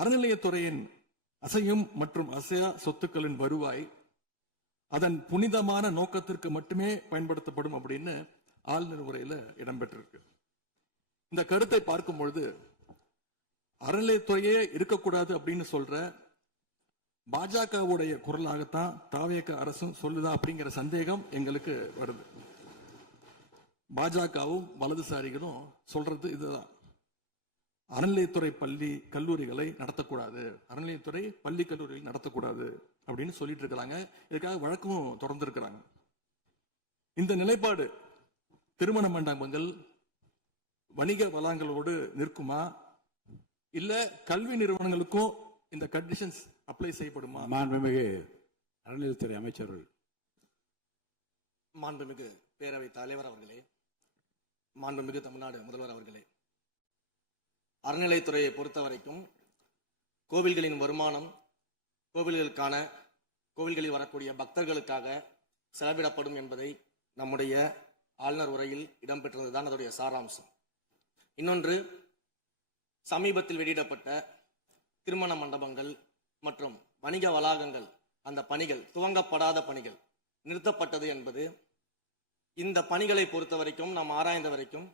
அறநிலையத்துறையின் அசையும் மற்றும் அசையா சொத்துக்களின் வருவாய் அதன் புனிதமான நோக்கத்திற்கு மட்டுமே பயன்படுத்தப்படும் அப்படின்னு ஆளுநர் உரையில இடம்பெற்றிருக்கு. இந்த கருத்தை பார்க்கும் பொழுது அறநிலையத்துறையே இருக்கக்கூடாது அப்படின்னு சொல்ற பாஜகவுடைய குரலாகத்தான் தாவேக அரசும் சொல்லுதா அப்படிங்கிற சந்தேகம் எங்களுக்கு வருது. பாஜகவும் வலதுசாரிகளும் சொல்றது இதுதான், அறநிலையத்துறை பள்ளி கல்லூரிகளை நடத்தக்கூடாது, அறநிலையத்துறை பள்ளி கல்லூரிகள் நடத்தக்கூடாது அப்படின்னு சொல்லிட்டு இருக்கிறாங்க. இதுக்காக வழக்கும் தொடர்ந்து இருக்கிறாங்க. இந்த நிலைப்பாடு திருமண மண்டபங்கள் வணிக வளங்களோடு நிற்குமா, இல்ல கல்வி நிறுவனங்களுக்கும் இந்த கண்டிஷன்ஸ் அப்ளை செய்யப்படுமா? மாண்புமிகு அறநிலையத்துறை அமைச்சர்கள். மாண்புமிகு பேரவைத் தலைவர் அவர்களே, மாண்புமிகு தமிழ்நாடு முதல்வர் அவர்களே, அறநிலையத்துறையை பொறுத்த வரைக்கும் கோவில்களின் வருமானம் கோவில்களில் வரக்கூடிய பக்தர்களுக்காக செலவிடப்படும் என்பதை நம்முடைய ஆளுநர் உரையில் இடம்பெற்றதுதான் அதோடைய சாராம்சம். இன்னொன்று, சமீபத்தில் வெளியிடப்பட்ட திருமண மண்டபங்கள் மற்றும் வணிக வளாகங்கள் அந்த பணிகள் துவங்கப்படாத பணிகள் நிறுத்தப்பட்டது என்பது இந்த பணிகளை பொறுத்த வரைக்கும் நாம் ஆராய்ந்த வரைக்கும்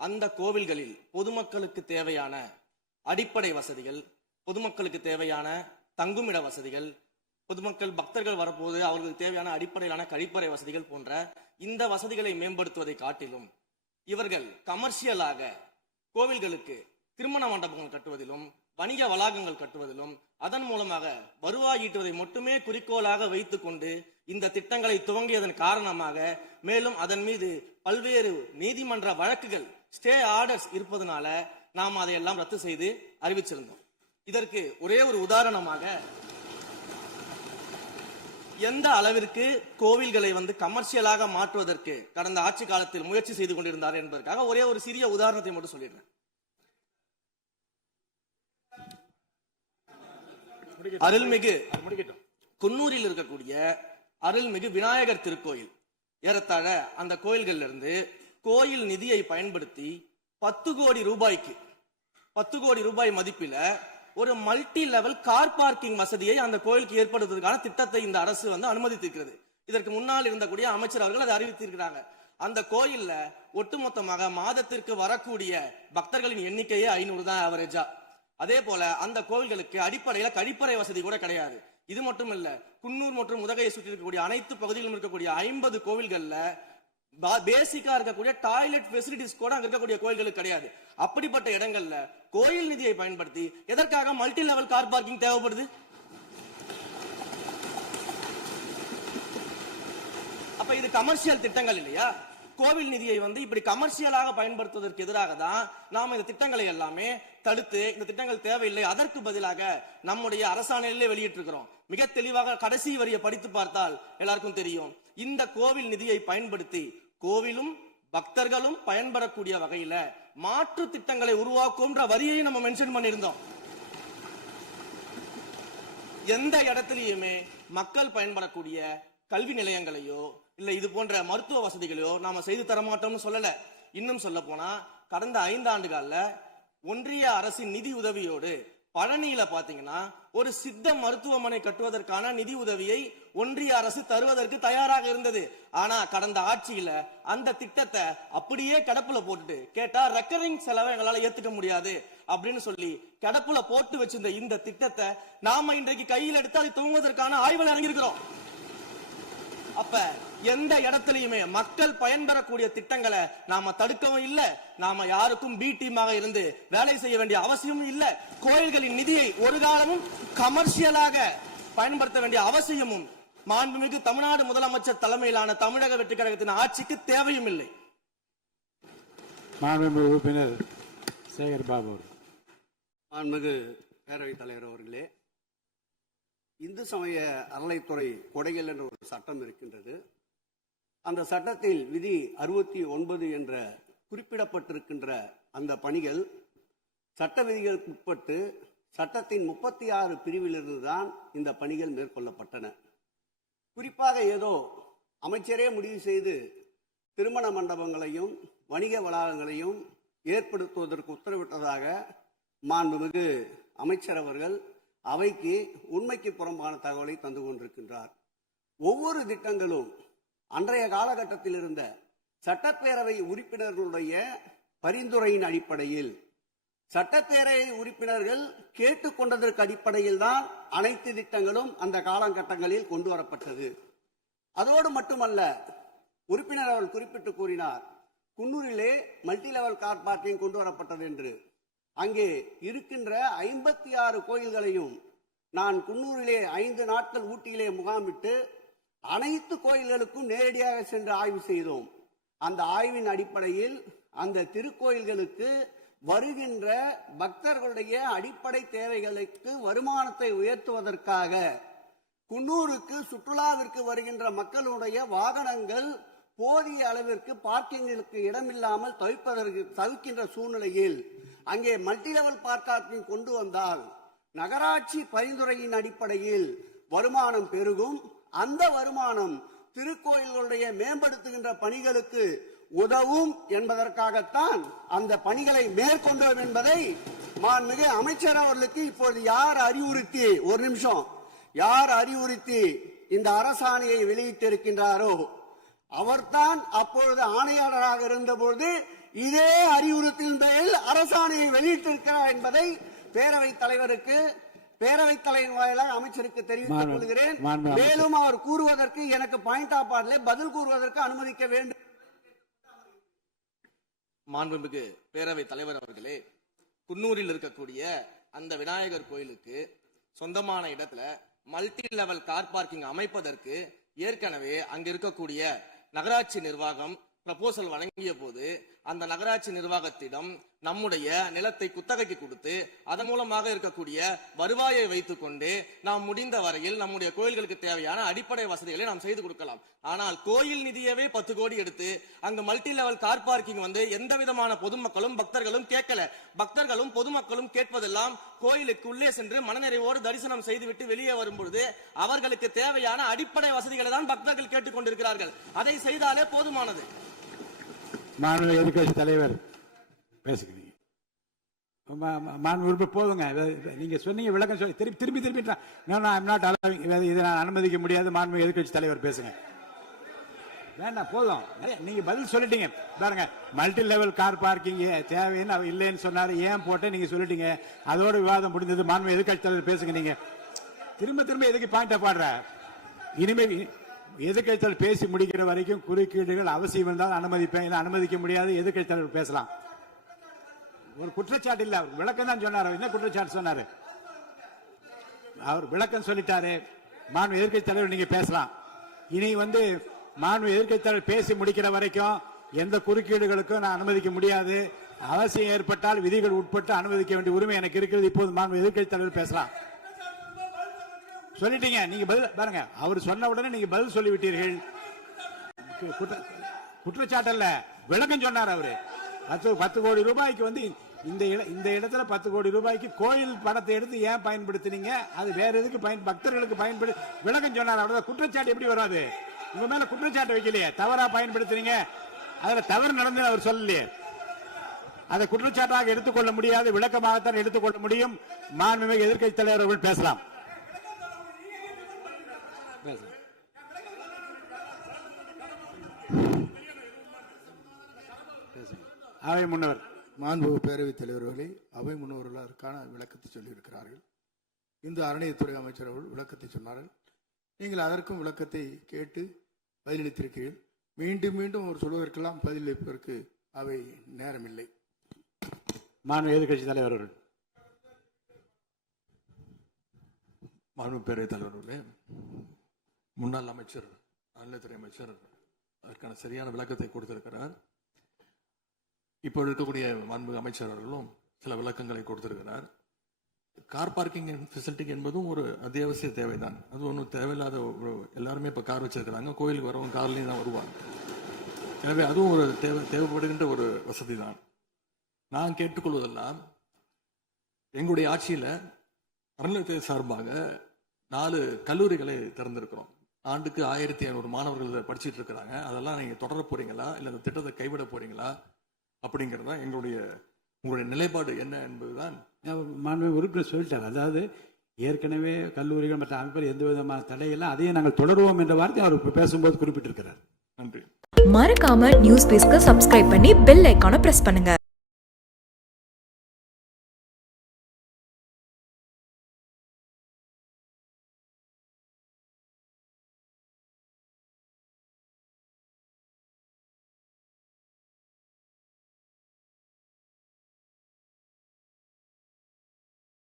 அந்த கோவில்களில் பொதுமக்களுக்கு தேவையான அடிப்படை வசதிகள், பொதுமக்களுக்கு தேவையான தங்குமிட வசதிகள், பொதுமக்கள் பக்தர்கள் வரப்போது அவர்களுக்கு தேவையான அடிப்படையிலான கழிப்பறை வசதிகள் போன்ற இந்த வசதிகளை மேம்படுத்துவதை காட்டிலும் இவர்கள் கமர்ஷியலாக கோவில்களுக்கு திருமண மண்டபங்கள் கட்டுவதிலும் வணிக வளாகங்கள் கட்டுவதிலும் அதன் மூலமாக வருவாய் ஈட்டுவதை மட்டுமே குறிக்கோளாக வைத்துக் கொண்டு இந்த திட்டங்களை துவங்கியதன் காரணமாக மேலும் அதன் மீது பல்வேறு நீதிமன்ற வழக்குகள் ஸ்டே ஆர்டர்ஸ் இருப்பதனால நாம் அதையெல்லாம் ரத்து செய்து அறிவிச்சிருந்தோம். இதற்கு ஒரே ஒரு உதாரணமாக எந்த அளவிற்கு கோவில்களை கமர்ஷியலாக மாற்றுவதற்கு கடந்த ஆட்சி காலத்தில் முயற்சி செய்து கொண்டிருந்தார் என்பதற்காக ஒரே ஒரு சிறிய உதாரணத்தை மட்டும் சொல்லிடுறேன். அருள்மிகு குன்னூரில் இருக்கக்கூடிய அருள்மிகு விநாயகர் திருக்கோயில், ஏறத்தாழ அந்த கோயில்கள் இருந்து கோயில் நிதியை பயன்படுத்தி 10 கோடி ரூபாய் மதிப்பில ஒரு மல்டி லெவல் கார் பார்க்கிங் வசதியை அந்த கோயிலுக்கு ஏற்படுத்துவதற்கான திட்டத்தை இந்த அரசு அனுமதித்திருக்கிறது. இதற்கு முன்னால் இருந்தக்கூடிய அமைச்சர் அவர்கள் அதை அறிவித்திருக்கிறாங்க. அந்த கோயில்ல ஒட்டுமொத்தமாக மாதத்திற்கு வரக்கூடிய பக்தர்களின் எண்ணிக்கையே 500 தான் ஆவரேஜா. அதே போல அந்த கோவில்களுக்கு அடிப்படையில கழிப்பறை வசதி கூட கிடையாது. இது மட்டும் இல்ல, குன்னூர் மற்றும் உதகையை சுற்றி இருக்கக்கூடிய அனைத்து பகுதிகளிலும் இருக்கக்கூடிய 50 கோவில்கள்ல பேசிக்கா இருக்கக்கூடிய டாய்லெட் ஃபெசிலிட்டிஸ் கூட அங்க இருக்கக்கூடிய கோயில்களுக்கு கிடையாது. அப்படிப்பட்ட இடங்கள்ல கோயில் நிதியை பயன்படுத்தி எதற்காக மல்டி லெவல் கார் பார்க்கிங் தேவைப்படுது? அப்ப இது கமர்ஷியல் திட்டங்கள் இல்லையா? கோவில் நிதியை இப்படி கமர்ஷியலாக பயன்படுத்துவதற்கு எதிராக தான் நாம இந்த திட்டங்களை எல்லாமே தடுத்து இந்த திட்டங்கள் தேவையில்லை, அதற்கு பதிலாக நம்முடைய அரசாணையிலே வெளியிட்டிருக்கிறோம். மிக தெளிவாக கடைசி வரியை படித்து பார்த்தால் எல்லாருக்கும் தெரியும். இந்த கோவில் நிதியை பயன்படுத்தி கோவிலும் பக்தர்களும் பயன்படக்கூடிய வகையில மாற்று திட்டங்களை உருவாக்கும்ன்ற வரியை நம்ம மென்ஷன் பண்ணியிருந்தோம். எந்த இடத்திலையுமே மக்கள் பயன்படக்கூடிய கல்வி நிலையங்களையோ இல்ல இது போன்ற மருத்துவ வசதிகளையோ நாம செய்து தரமாட்டோம்னு சொல்லல. இன்னும் சொல்ல போனா கடந்த 5 ஆண்டுகள்ல ஒன்றிய அரசின் நிதி உதவியோடு பழனியில பாத்தீங்கன்னா ஒரு சித்த மருத்துவமனை கட்டுவதற்கான நிதி உதவியை ஒன்றிய அரசு தருவதற்கு தயாராக இருந்தது. ஆனா கடந்த ஆட்சியில அந்த திட்டத்தை அப்படியே கிடப்புல போட்டுட்டு கேட்டா ரெக்கரிங் செலவை எங்களால ஏத்துக்க முடியாது அப்படின்னு சொல்லி கிடப்புல போட்டு வச்சிருந்த இந்த திட்டத்தை நாம இன்றைக்கு கையில் எடுத்து அதை துவங்குவதற்கான ஆய்வில் இறங்கியிருக்கிறோம். அப்ப எந்த இடத்திலையுமே மக்கள் பயன்பெறக்கூடிய திட்டங்களை நாம தடுக்கவும் இல்ல, நாம யாருக்கும் பி டீமாக இருந்து வேலை செய்ய வேண்டிய அவசியமும் இல்ல. கோயில்களின் நிதியை ஒரு காலமும் கமர்ஷியலாக பயன்படுத்த வேண்டிய அவசியமும் மாண்புமிகு தமிழ்நாடு முதலமைச்சர் தலைமையிலான தமிழக வெற்றி கழகத்தின் ஆட்சிக்கு தேவையும் இல்லை. மாண்புமிகு உறுப்பினர் சேகர் பாபு. மாண்புமிகு பேரவைத் தலைவர் அவர்களே, இந்து சமய அறநிலைத்துறை கொடைகள் என்ற ஒரு சட்டம் இருக்கின்றது. அந்த சட்டத்தில் விதி 69 என்ற குறிப்பிடப்பட்டிருக்கின்ற அந்த பணிகள் சட்ட விதிகளுக்கு உட்பட்டு சட்டத்தின் 36 பிரிவிலிருந்து தான் இந்த பணிகள் மேற்கொள்ளப்பட்டன. குறிப்பாக ஏதோ அமைச்சரே முடிவு செய்து திருமண மண்டபங்களையும் வணிக வளாகங்களையும் ஏற்படுத்துவதற்கு உத்தரவிட்டதாக மாண்புமிகு அமைச்சர் அவர்கள் அவைக்கு உண்மைக்கு புறம்பான தகவலை தந்து கொண்டிருக்கின்றார். ஒவ்வொரு திட்டங்களும் அன்றைய காலகட்டத்தில் இருந்த சட்டப்பேரவை உறுப்பினர்களுடைய பரிந்துரையின் அடிப்படையில், சட்டப்பேரவை உறுப்பினர்கள் கேட்டுக்கொண்டதற்கு அடிப்படையில் தான் அனைத்து திட்டங்களும் அந்த காலகட்டங்களில் கொண்டு வரப்பட்டது. அதோடு மட்டுமல்ல, உறுப்பினர் அவர்கள் குறிப்பிட்டு கூறினார், குன்னூரிலே மல்டி லெவல் கார் பார்க்கிங் கொண்டு வரப்பட்டது என்று. அங்கே இருக்கின்ற 56 கோயில்களையும் நான் குன்னூரிலே 5 நாட்கள் ஊட்டியிலே முகாமிட்டு அனைத்து கோயில்களுக்கும் நேரடியாக சென்று ஆய்வு செய்தோம். அந்த ஆய்வின் அடிப்படையில் அந்த திருக்கோயில்களுக்கு வருகின்ற பக்தர்களுடைய அடிப்படை தேவைகளுக்கு வருமானத்தை உயர்த்துவதற்காக குன்னூருக்கு சுற்றுலாவிற்கு வருகின்ற மக்களுடைய வாகனங்கள் போதிய அளவிற்கு பார்க்கிங்களுக்கு இடமில்லாமல் தவிக்கின்ற சூழ்நிலையில் அங்கே மல்டி லெவல் பார்க்கிங் கொண்டு வந்தால் நகராட்சி பரிந்துரையின் அடிப்படையில் வருமானம் பெருகும். அந்த வருமானம் திருக்கோயில்களுடைய மேம்படுத்துகின்ற பணிகளுக்கு உதவும் என்பதற்காகத்தான் அந்த பணிகளை மேற்கொண்டோம் என்பதை மாண்புமிகு அமைச்சர் அவர்களுக்கு இப்போது யார் அறிவுறுத்தி, ஒரு நிமிஷம், யார் அறிவுறுத்தி இந்த அரசாணையை வெளியிட்டிருக்கின்றாரோ அவர்தான் அப்பொழுது ஆணையாளராக இருந்தபோது இதே அறிவுறுத்தின் பேரில் அரசாணையை வெளியிட்டிருக்கிறார் என்பதை பேரவைத் தலைவருக்கு, பேரவைத் தலைவர் வாயிலாக அமைச்சருக்கு தெரிவித்துக் கொள்கிறேன். மேலும் அவர் கூறுவதற்கு எனக்கு பாயிண்ட் ஆஃப் ஆர்டர் பதில் கூறுவதற்கு அனுமதிக்க வேண்டும். மாண்புமிகு பேரவைத் தலைவர் அவர்களே, குன்னூரில் இருக்கக்கூடிய அந்த விநாயகர் கோயிலுக்கு சொந்தமான இடத்துல மல்டி லெவல் கார் பார்க்கிங் அமைப்பதற்கு ஏற்கனவே அங்க இருக்கக்கூடிய நகராட்சி நிர்வாகம் ப்ரப்போசல் வழங்கிய போது அந்த நகராட்சி நிர்வாகத்திடம் நம்முடைய நிலத்தை குத்தகைக்கு கொடுத்து அதன் மூலமாக இருக்கக்கூடிய வருவாயை வைத்துக் கொண்டு நாம் முடிந்த வரையில் நம்முடைய கோயில்களுக்கு தேவையான அடிப்படை வசதிகளை நாம் செய்து கொடுக்கலாம். ஆனால் கோயில் நிதியவே 10 கோடி எடுத்து அங்கு மல்டி லெவல் கார் பார்க்கிங் வந்து எந்த விதமான பொதுமக்களும் பக்தர்களும் கேட்கல. பக்தர்களும் பொதுமக்களும் கேட்பதெல்லாம் கோயிலுக்கு உள்ளே சென்று மனநிறைவோடு தரிசனம் செய்துவிட்டு வெளியே வரும்பொழுது அவர்களுக்கு தேவையான அடிப்படை வசதிகளை தான் பக்தர்கள் கேட்டுக் கொண்டிருக்கிறார்கள். அதை செய்தாலே போதுமானது. மாண்பு எதிர்கட்சி தலைவர் பேசுகிறீங்க. மாண்பு போதுங்க. நீங்க சொன்னீங்க, விளக்கம் சொல்லி திருப்பி இதை நான் அனுமதிக்க முடியாது. மாண்பு எதிர்கட்சி தலைவர் பேசுங்க. வேண்டாம், போதும். நீங்க பதில் சொல்லிட்டீங்க பாருங்க. மல்டி லெவல் கார் பார்க்கிங் தேவைன்னு அவர் இல்லைன்னு சொன்னாரு, ஏன் போட்டு நீங்க சொல்லிட்டீங்க. அதோட விவாதம் முடிந்தது. மாண்பு எதிர்கட்சி தலைவர் பேசுங்க. நீங்க திரும்ப எதுக்கு பாயிண்ட் பாடுற? இனிமே எதிர்கட்சி தலைவர் பேசி முடிக்கிற வரைக்கும் குறுக்கீடுகள் அவசியம் இருந்தால் அனுமதிப்பேன், அனுமதிக்க முடியாது. எதிர்கட்சி தலைவர் பேசலாம். ஒரு குற்றச்சாட்டு இல்ல, விளக்கம் தான் சொன்னார். என்ன குற்றச்சாட்டு சொன்னாரு? அவர் விளக்கம் சொல்லிட்டாரு. மாண்பு எதிர்கட்சி தலைவர் நீங்க பேசலாம். இனி மாண்பு எதிர்கட்சி தலைவர் பேசி முடிக்கிற வரைக்கும் எந்த குறுக்கீடுகளுக்கும் நான் அனுமதிக்க முடியாது. அவசியம் ஏற்பட்டால் விதிகள் உட்பட்டு அனுமதிக்க வேண்டிய உரிமை எனக்கு இருக்கிறது. இப்போது மாண்பு எதிர்கட்சி தலைவர் பேசலாம். சொல்லிட்டீங்க, நீங்க பதில் பாருங்க. அவர் சொன்ன உடனே நீங்க பதில் சொல்லிவிட்டீர்கள். குற்றச்சாட்டு அல்ல, விளக்கம் சொன்னார் அவரு. 10 கோடி ரூபாய்க்கு இந்த இடத்துல 10 கோடி ரூபாய்க்கு கோயில் பணத்தை எடுத்து ஏன் பயன்படுத்தினீங்க, அது வேற எதுக்கு பக்தர்களுக்கு பயன்படு விளக்கம் சொன்னார். அவ்வளவுதான். குற்றச்சாட்டு எப்படி வராது? உங்க மேல குற்றச்சாட்டு வைக்கலையே, தவறா பயன்படுத்தினீங்க, அதுல தவறு நடந்து அவர் சொல்லலையே. அதை குற்றச்சாட்டாக எடுத்துக்கொள்ள முடியாது, விளக்கமாகத்தான் எடுத்துக்கொள்ள முடியும். மாண்புமிகு எதிர்க்கட்சி தலைவர் அவர்கள் பேசலாம். அவை முன்னவர். மாண்பு பேரவைத் தலைவர்களே, அவை முன்னவர்கள் அதற்கான விளக்கத்தை சொல்லியிருக்கிறார்கள். இந்து அறநிலையத்துறை அமைச்சர் அவர்கள் விளக்கத்தை சொன்னார்கள். நீங்கள் அதற்கும் விளக்கத்தை கேட்டு பதிலளித்திருக்கிறீர்கள். மீண்டும் ஒரு சொல்வதற்கெல்லாம் பதிலளிப்பதற்கு அவை நேரமில்லை. மாண்பு எதிர்க்கட்சி தலைவர் அவர்கள். மாண்பு பேரவைத் தலைவர்களே, முன்னாள் அமைச்சர், அறநிலையத்துறை அமைச்சர் அதற்கான சரியான விளக்கத்தை கொடுத்திருக்கிறார். இப்போ இருக்கக்கூடிய மாண்பு அமைச்சர் அவர்களும் சில விளக்கங்களை கொடுத்திருக்கிறார். கார் பார்க்கிங் ஃபெசிலிட்டி என்பதும் ஒரு அத்தியாவசிய தேவைதான். அது ஒன்றும் தேவையில்லாத எல்லாருமே இப்போ கார் வச்சிருக்கிறாங்க. கோயிலுக்கு வரவங்க கார்லேயும் தான் வருவாங்க. எனவே அதுவும் ஒரு தேவைப்படுகின்ற ஒரு வசதி தான். நான் கேட்டுக்கொள்வதெல்லாம், எங்களுடைய ஆட்சியில் அறநிலையத்துறை சார்பாக 4 கல்லூரிகளை திறந்திருக்கிறோம். ஆண்டுக்கு 1500 மாணவர்கள் படிச்சுட்டு இருக்கிறாங்க. அதெல்லாம் நீங்க தொடர போறீங்களா, இல்ல அந்த திட்டத்தை கைவிட போறீங்களா அப்படிங்கிறது தான் எங்களுடைய உங்களுடைய நிலைப்பாடு என்ன என்பதுதான். மாண்புமிகு உறுப்பினர் சொல்லிட்டார். அதாவது ஏற்கனவே கல்லூரிகள் மற்ற அமைப்பில் எந்த விதமான தடையெல்லாம் அதையும் நாங்கள் தொடருவோம் என்ற வார்த்தை அவர் பேசும்போது குறிப்பிட்டிருக்கிறார். நன்றி. மறக்காம நியூஸ் பேஸ்க்கு சப்ஸ்கிரைப் பண்ணி பெல் ஐகானை பிரஸ் பண்ணுங்க.